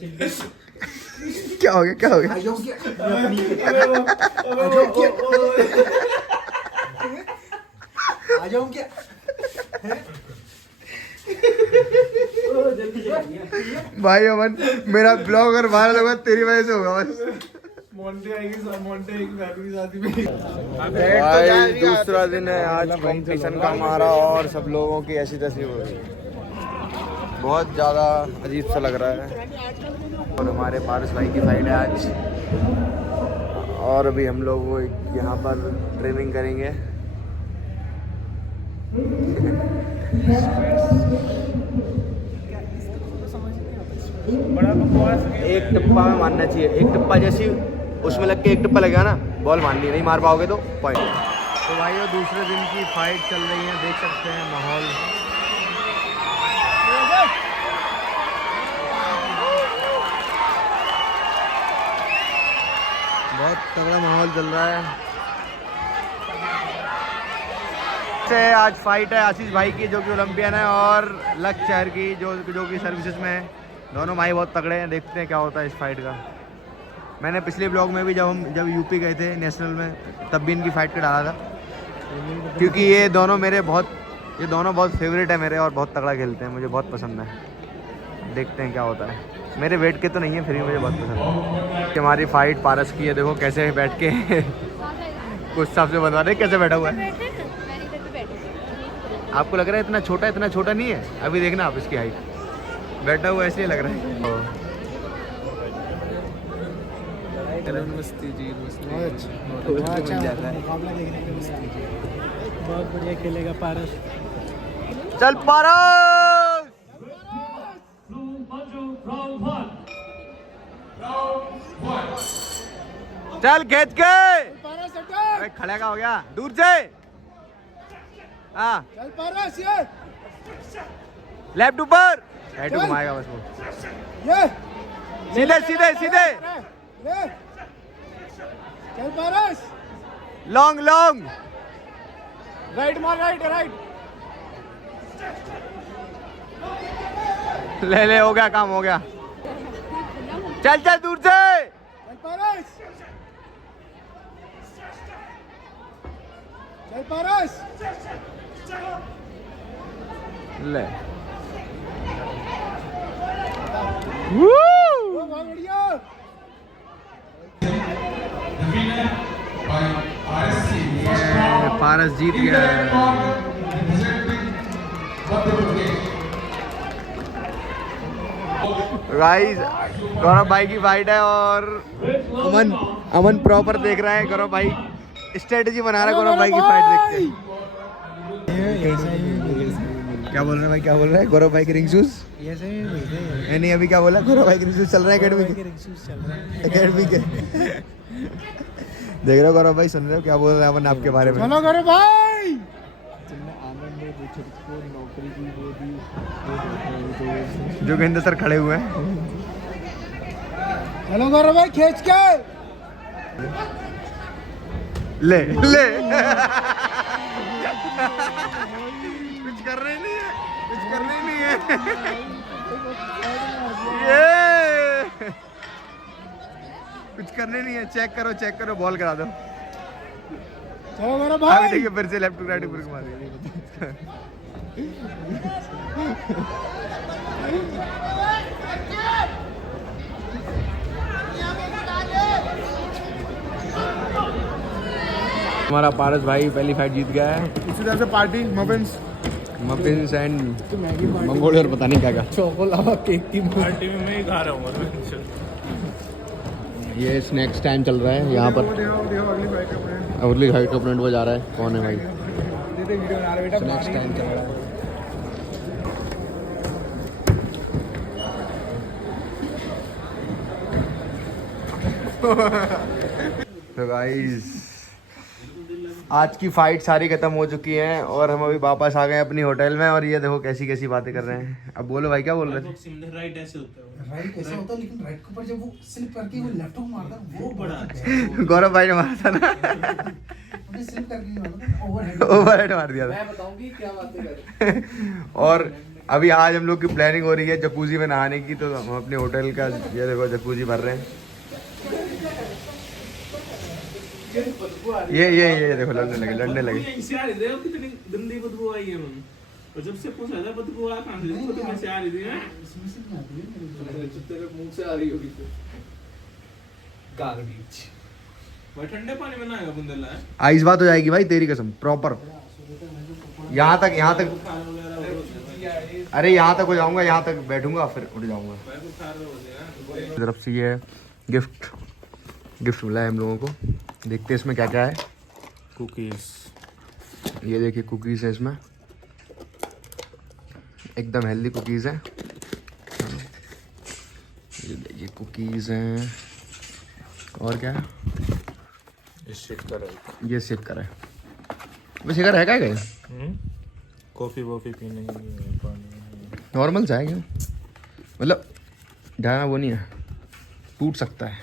क्या हो गया क्या हो गया? भाई अमन मेरा ब्लॉग अगर वायरल होगा तेरी वजह से होगा बस। भाई दूसरा दिन है आज कंपटीशन का हमारा और सब लोगों की ऐसी तैसी हो रही है। बहुत ज़्यादा अजीब सा लग रहा है। और हमारे पारस भाई की फाइट है आज और अभी हम लोग वो यहाँ पर ट्रेनिंग करेंगे। एक टप्पा में मारना चाहिए, एक टप्पा जैसी उसमें लग के एक टप्पा लगेगा ना बॉल मारनी, नहीं मार पाओगे तो पॉइंट। तो भाई वो दूसरे दिन की फाइट चल रही है, देख सकते हैं माहौल। बहुत तगड़ा माहौल चल रहा है। आज फाइट है आशीष भाई की जो कि ओलंपियन है और लक्ष्य शहर की जो कि सर्विसेज में है। दोनों भाई बहुत तगड़े हैं, देखते हैं क्या होता है इस फाइट का। मैंने पिछले ब्लॉग में भी जब यूपी गए थे नेशनल में तब भी इनकी फाइट का डाला था, क्योंकि ये दोनों बहुत फेवरेट है मेरे और बहुत तगड़ा खेलते हैं, मुझे बहुत पसंद है। देखते हैं क्या होता है। मेरे वेट के तो नहीं है फिर भी मुझे बहुत पसंद है। हमारी फाइट पारस की है, देखो कैसे बैठ के कुछ हिसाब से बता रहे कैसे बैठा हुआ है। आपको लग रहा है इतना छोटा नहीं है, अभी देखना आप इसकी हाइट, बैठा हुआ ऐसे ही लग रहा है। नमस्ते जी, मुकाबला देखने के लिए बहुत बढ़िया खेलेगा पारस। चल पारस, चल खींच के। अरे खड़ा का हो गया दूर से। हाँ चल पारस, ये लेफ्ट ऊपर हेड घुमाएगा बस वो। ये सीधे ये चल पारस, लॉन्ग राइट मार, राइट ले हो गया काम हो गया। चल दूर से। चल पारस, चल पारस, ले बहुत बढ़िया। पारस जीत गया है। गाइस गौरव भाई की फाइट है और अमन प्रॉपर देख रहा है। गौरव भाई स्ट्रेटजी बना रहा है गौरव भाई की फाइट देख के। क्या बोल रहे हैं भाई, क्या बोल रहे हैं? गौरव भाई के रिंग शूज नहीं, अभी क्या बोला? गौरव भाई के रिंग शूज चल रहे हैं अकेडमी के। देख रहे हो गौरव भाई, सुन रहे हो क्या बोल रहे हैं अमन आपके बारे में? चलो गौरव भाई, जोगिंदर सर खड़े हुए हैं। चलो गौरव भाई खींच के ले कुछ करने नहीं है ये कुछ करने नहीं है। चेक करो बॉल करा दो। चलो गौरव भाई, देखिए फिर से लेफ्ट टू राइट ऊपर घुमा दिया। हमारा पारस भाई पहली फाइट जीत गया है। इसी तरह से पार्टी मफिन्स एंड मंगोड़े और पता नहीं क्या चोकोलावा केक की पार्टी में मैं ही खा रहा हूँ। ये स्नैक्स टाइम चल रहा है यहाँ पर। अगली फाइट का अपोनेंट वो जा रहा है, कौन है भाई? स्नैक्स टाइम चल रहा है। तो गाइस आज की फाइट सारी खत्म हो चुकी हैं और हम अभी वापस आ गए अपनी होटल में। और ये देखो कैसी कैसी बातें कर रहे हैं। अब बोलो भाई, क्या बोल रहे थे? राइट ऐसे होता है, राइट ऐसा होता है, लेकिन राइट के ऊपर जब वो स्लिप करके वो लेफ्ट को मारता है वो बड़ा अच्छा। गौरव भाई ने मारा था ना, उन्हें स्लिप करके मारता था, ओवरहेड ओवरहेड मार दिया था। मैं बताऊंगी क्या बातें कर। और अभी आज हम लोग की प्लानिंग हो रही है जकूजी में नहाने की, तो हम अपने होटल का ये देखो जकूजी भर रहे हैं। ये देखो लड़ने लगे। इससे आ रही है कितनी गंदी बदबू आई है मन। और जब से पूछा था बदबू आ कहां से, तो तुम्हें से आ रही है इसमें से नहीं आती है मेरे तेरे मुंह से आ रही होगी तो गार्बेज। भाई ठंडे पानी में नहाएगा बुंदेला है। आइस बात हो जाएगी भाई तेरी कसम प्रॉपर। यहाँ तक अरे यहाँ तक हो जाऊंगा, यहाँ तक बैठूंगा फिर उठ जाऊंगा। तरफ से ये गिफ्ट मिला है हम लोगों को। देखते हैं इसमें क्या क्या है। कुकीज, ये देखिए कुकीज़ है इसमें, एकदम हेल्दी कुकीज़ है। ये देखिए कुकीज़ हैं। और क्या है? ये शेकर है। ये शेकर है। वो शेकर है क्या? कॉफी वॉफी पीने के लिए पानी नॉर्मल सा है क्या? मतलब ज़्यादा वो नहीं है, टूट सकता है।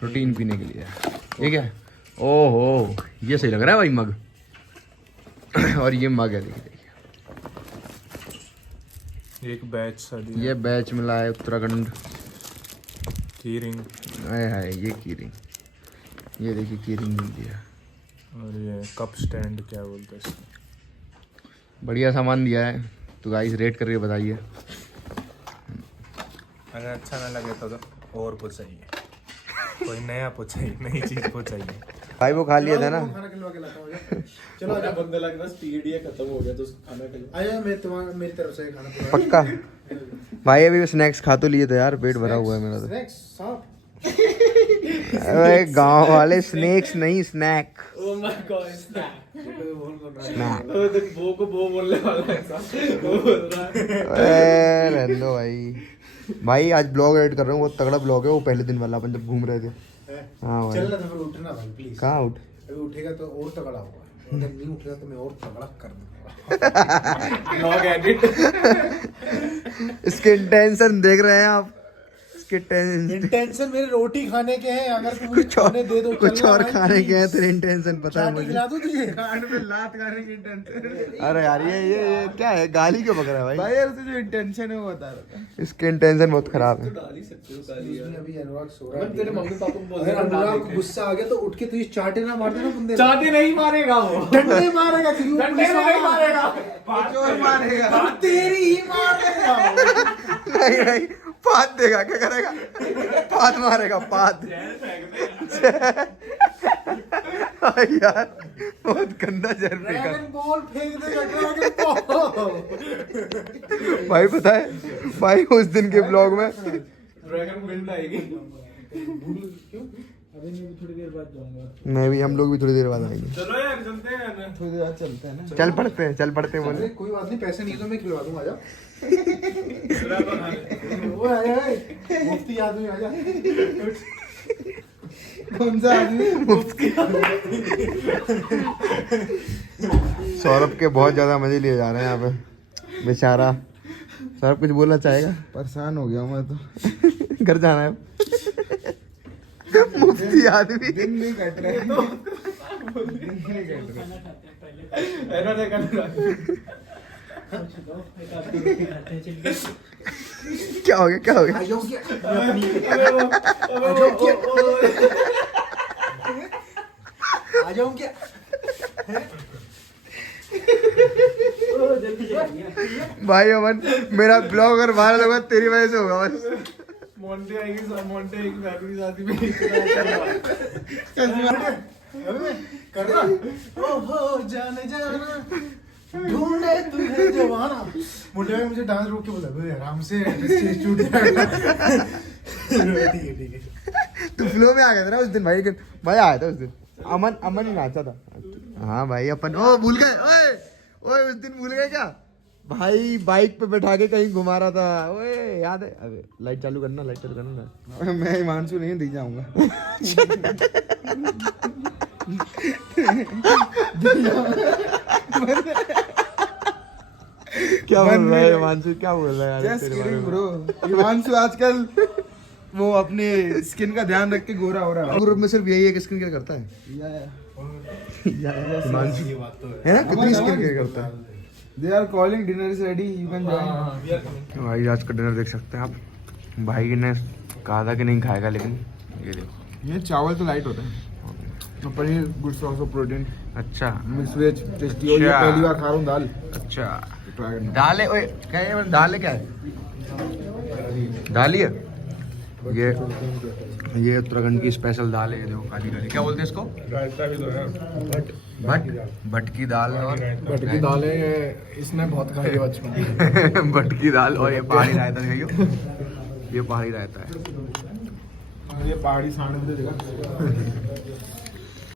प्रोटीन पीने के लिए है ये। क्या है? ओहो ये सही लग रहा है भाई मग। और ये मग है देखिए। एक बैच सा दिया। ये बैच मिला है उत्तराखंड की रिंग है। ये की रिंग, ये देखिए की रिंग मिल दिया। और ये कप स्टैंड क्या बोलते हैं इसको। बढ़िया सामान दिया है। तो गाइस रेट करके बताइए। अगर अच्छा ना लगे तो और कुछ चाहिए, कोई नया कुछ चाहिए, नई चीज कुछ चाहिए। भाई वो खा लिया था ना। खाना खिलवा के लाता हूँ। चलो आजा बंदे लग रहा स्पीड ही खत्म हो गया तो खाना खिला। आया मैं तुम्हारा मेरी तरफ से खाना खिलवा। पक्का भाई अभी स्नैक्स खा तो लिए थे यार, पेट भरा हुआ है मेरा तो। स्नैक्स सांप। अरे गांव वाले स्नैक्स नहीं snack. Oh my god snack. Snack वो तो वो को वो बोलने वाला है ऐसा वो बोल रहा है। रहने दो भाई आज ब्लॉग एडिट कर रहा हूँ। बहुत तगड़ा ब्लॉग है वो, पहले दिन वाला अपन जब घूम रहे थे। हाँ भाई चल ना तो फिर उठना भाई प्लीज। कहाँ उठ? अभी उठेगा तो और तगड़ा होगा, अगर नहीं उठेगा तो मैं और तगड़ा कर दूंगा। Blog edit. इसके इंटेंशन देख रहे हैं आप? इसके इंटेंशन मेरे रोटी खाने के हैं। अगर तुम मुझे कुछ और खाने दे दो कुछ चलना और भाई, खाने के हैं please। तेरे इंटेंशन पता है चाट मुझे। खिला दूं तुझे? लात खाने की इंटेंशन। अरे यार ये क्या है? गाली क्यों पकड़ा है भाई? भाई यार उसे जो इंटेंशन है वो बता रहा था। इसके इंटेंशन बहुत खराब है। डाल ही सकते हो गाली उसमें यार। अभी अनुराग सो रहा अगर तेरे है। मम्मी पापा को बोल अगर देना ना अनुराग को देखे। गुस्सा आ गया तो उठ के तुझे चाटे ना मार देना बंदे। चाटे नहीं मारेगा वो। डंडे मारेगा क्योंकि वो डंडे पुलिस नहीं वाला है। मारेगा। कुछ और मारेगा। तेरी ही मारेगा। नहीं पात देगा। क्या करेगा? पात मारेगा पात। यार बहुत गंदा जहर फेंका ड्रैगन बॉल फेंक देगा। Dragon ball. भाई। पता है भाई उस दिन के ब्लॉग में ड्रैगन बिल्ड आएगी। क्यों? अभी मैं भी थोड़ी देर बाद जाऊंगा। मैं भी, हम लोग भी थोड़ी देर बाद आएंगे। चलो यार चलते हैं यार। थोड़ी देर बाद चलते हैं ना। चल पड़ते हैं अरे बोले। कोई बात नहीं, पैसे नहीं तो मैं खिलवा दूंगा। आजा वो आया है मुफ्ती आदमी। आजा। कौन सा आदमी? मुफ्ती। सौरभ के बहुत ज्यादा मजे लिए जा रहे हैं यहाँ पे बेचारा। सौरभ कुछ बोलना चाहेगा? परेशान हो गया हूँ मैं तो। घर जाना है। मुफ्ती आदमी दिन नहीं कट रहे। ऐसा करना। क्या हो गया? आ जाओ क्या? आ जाओ क्या? भाई अमन मेरा ब्लॉग अगर वायरल होगा तेरी वजह से होगा बस। मोंटे आएगी मोंटे एक फैमिली साथी में। कर रहा। ओहो जाने जाना ढूंढे तुझे जवाना। मोटे भाई मुझे डांस रोक के बोला भाई आराम से स्टेज टूट जाएगा। ठीक है। तू फ्लो में आ गया था ना उस दिन भाई, लेकिन मजा आया था उस दिन। अमन ही नाचा था। हाँ भाई अपन ओ भूल गए। ओए उस दिन भूल गए क्या भाई? बाइक पे बैठा के कहीं घुमा रहा था। ओए याद है? अबे लाइट चालू करना ना। मैं हिमांशु नहीं दी जाऊंगा। क्या बोल रहा है हिमांशु? क्या बोल रहा है यार तेरे बारे में? ब्रो हिमांशु आजकल वो अपने स्किन का ध्यान रख के गोरा हो रहा है। ग्रुप में सिर्फ यही है, स्किन केयर करता है हिमांशु, है ना? कितनी स्किन केयर करता है? They are calling dinner is ready. You can join. भाई आज का डिनर देख सकते हैं आप। भाई ने कहा था कि नहीं खाएगा, लेकिन ये देखो। ये चावल तो लाइट होता है, paneer good source of protein, अच्छा मिक्स वेज टेस्टी। और ये अच्छा। पहली बार खा रहा हूँ दाल, अच्छा। ट्राई करना। दाल है, ओए क्या है, दाल है क्या है? दाल ही है ये उत्तराखंड की स्पेशल दाल है। ये देखो काली काली, क्या बोलते हैं इसको? रायता भी तो है। भट की दाल और भट की दाल है, इसने बहुत खाई है बचपन में। भट की दाल और ये पहाड़ी रायता दिखाइयो। ये पहाड़ी रायता है। ये पहाड़ी सांड भी तो देखा।